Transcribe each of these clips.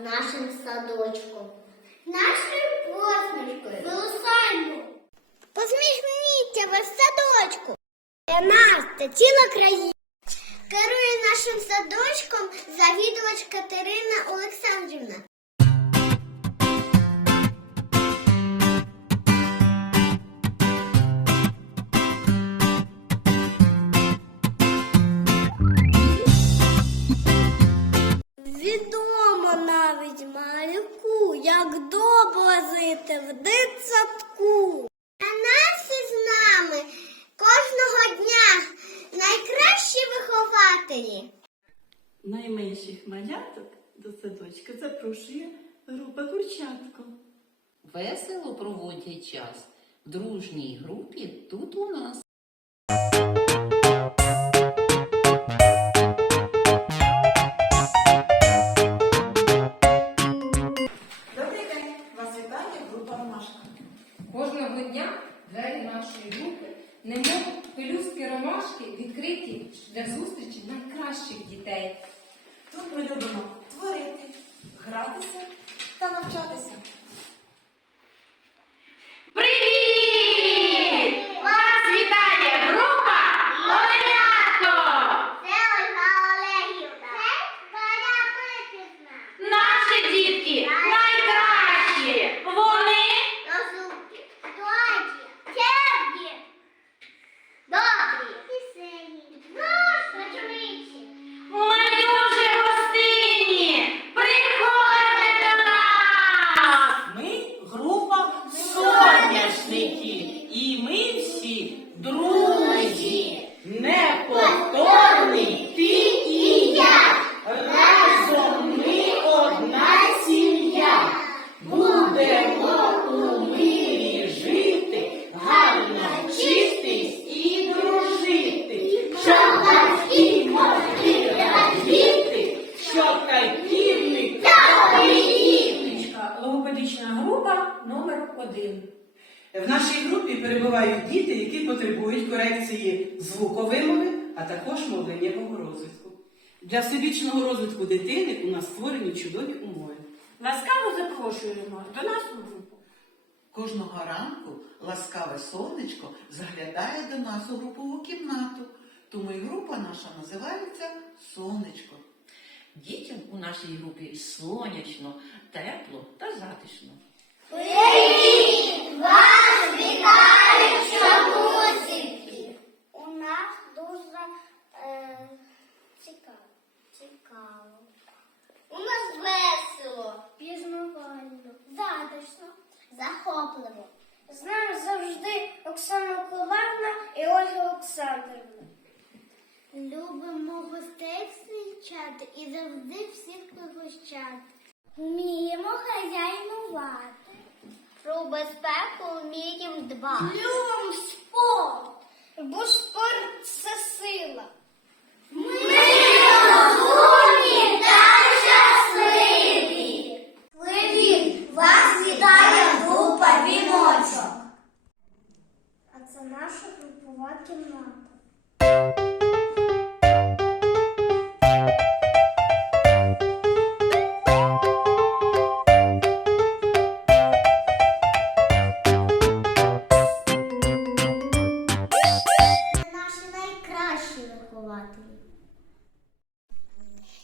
нашим садочком. Нашою посмішкою. Вирусаймо. Посміхніться ви в садочку. Для нас ціла країна. Керує нашим садочком завідувач Катерина Олександрівна. Як добре жити в дитсадку. А нас із нами кожного дня найкращі вихователі. Найменших маляток до садочка запрошує група Курчатко. Весело проводять час в дружній групі тут у нас. Кожного дня двері нашої групи, немов пелюстки ромашки, відкриті для зустрічі найкращих дітей. Тут ми любимо творити, гратися та навчатися. соняшників, Групі перебувають діти, які потребують корекції звуковимови, а також мовленнєвого розвитку. Для всебічного розвитку дитини у нас створені чудові умови. Ласкаво запрошуємо до нас у групу. Кожного ранку ласкаве сонечко заглядає до нас у групову кімнату. Тому і група наша називається Сонечко. Дітям у нашій групі сонячно, тепло та затишно. Привіт! Вас вітають чомусики! У нас дуже е, цікаво. Цікаво. У нас весело, пізнавально, затишно, захопливо. З нами завжди Оксана Миколаївна і Ольга Олександрівна. Любимо гостей зустрічати і завжди всіх пригощати. Вміємо хазяйнувати. Про безпеку вміємо дбати. Любимо спорт, бо спорт це сила. Найкращі вихователі.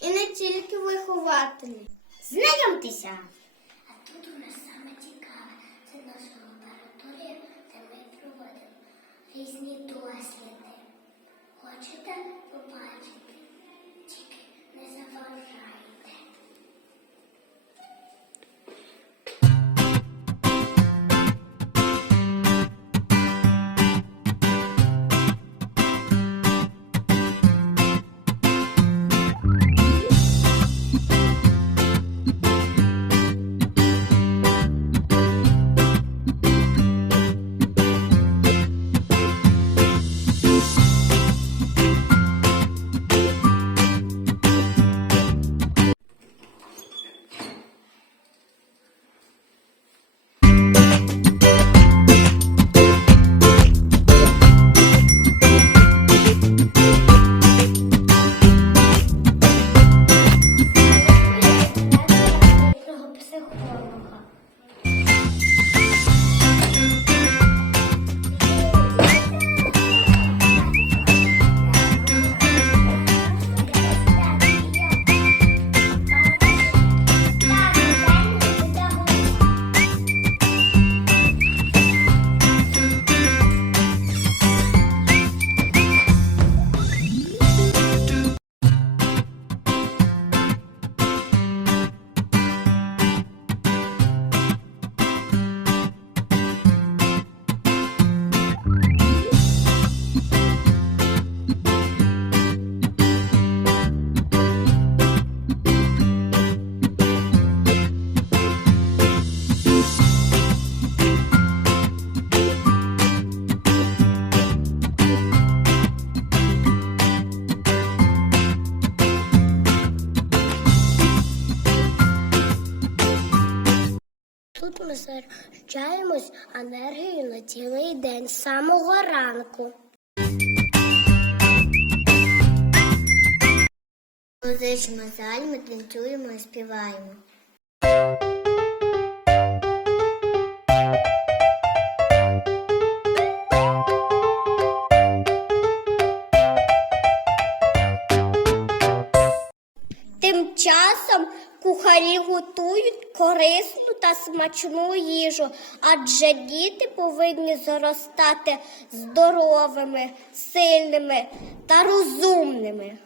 І не тільки вихователі. Знайомтеся! А тут у нас саме цікаве. Це наша лабораторія, де ми проводимо різні досліди. Хочете тут ми заряджаємось енергією на цілий день з самого ранку. В музичному залі ми танцюємо і співаємо. Кухарі готують корисну та смачну їжу, адже діти повинні зростати здоровими, сильними та розумними.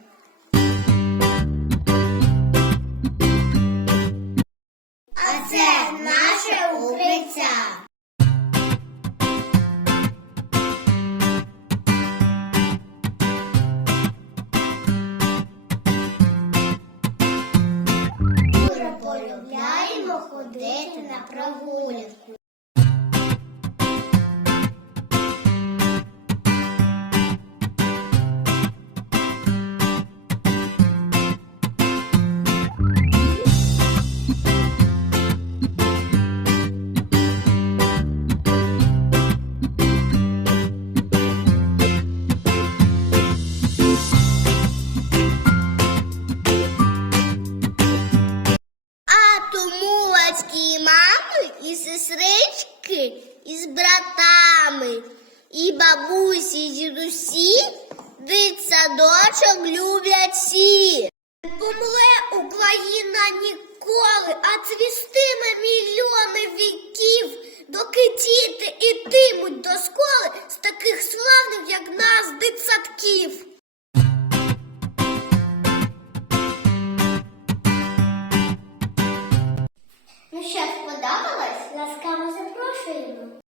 А це наше укриття. На прогулянку. Сестрички, і з братами, і бабусі, і дідусі дитсадочок люблять всі. Не Помре Україна ніколи, а цвістиме мільйони віків, доки діти ітимуть до школи з таких славних, як нас, дитсадків.